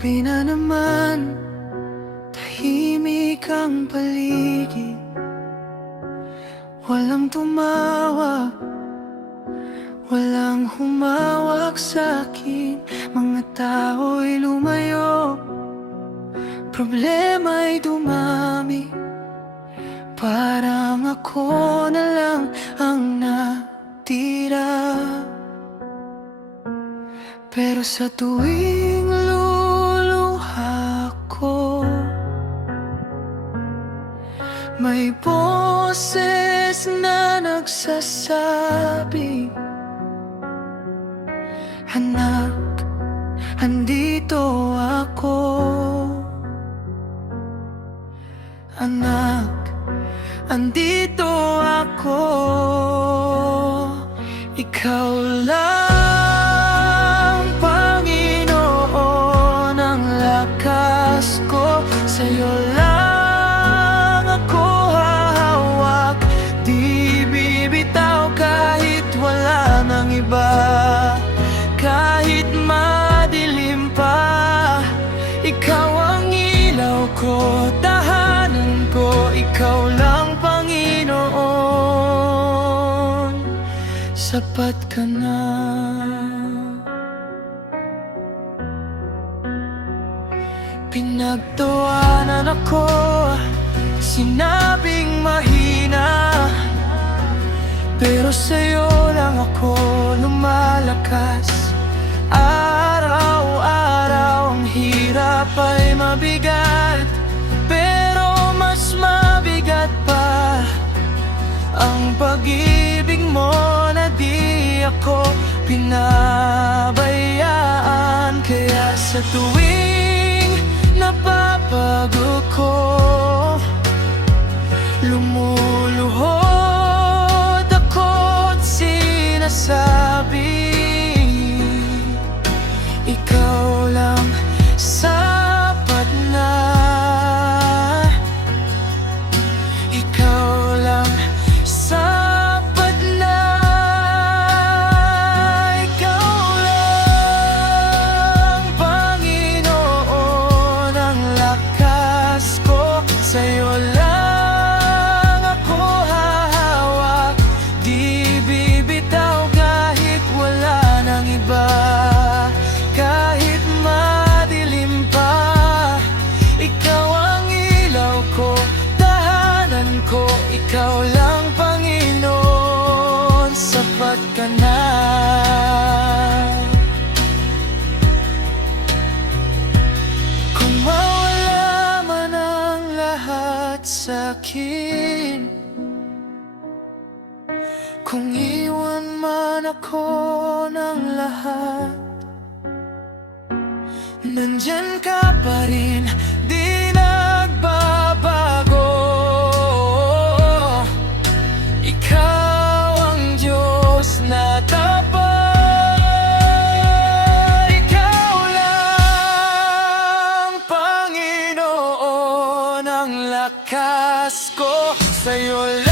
Gabi na naman, tahimik ang paligid. Walang tumawa, walang humawak sa'kin. Mga tao'y lumayo, problema'y dumami. Parang ako na lang ang natira. Pero sa tuwing luluha ko, may boses na nagsasabi, anak, andito ako. Anak, andito ako. Ikaw lang, Panginoon, ang lakas ko. Sa'yo lang ako hahawak, di bibitaw kahit wala nang iba. Kahit madilim pa, ikaw ang ilaw ko, tahanan ko. Ikaw lang, Panginoon, sapat ka na. Pinagtawanan ako, sinabing mahina, pero sa'yo lang ako lumalakas. Araw-araw ang hirap ay mabigat, pero mas mabigat pa ang pag-ibig mo na di ako pinabayaan. Kaya sa tuwing napapagod ko, lumuluhod ako't sinasabi, ikaw lang sapat na. Ikaw lang sapat na. Ikaw lang, Panginoon, ang lakas ko. Sa'yo lang ako hahawak, di bibitaw kahit wala nang iba. Kahit madilim pa, ikaw ang ilaw ko, tahanan ko. Ikaw lang, Panginoon, sapat ka na. Kung mawala man ang lahat sa'kin, kung iwan man ako ng lahat, nandyan ka pa rin, di nagbabago. Ikaw ang Diyos na tapat. Ikaw lang, Panginoon, ang lakas ko. Sa'yo lang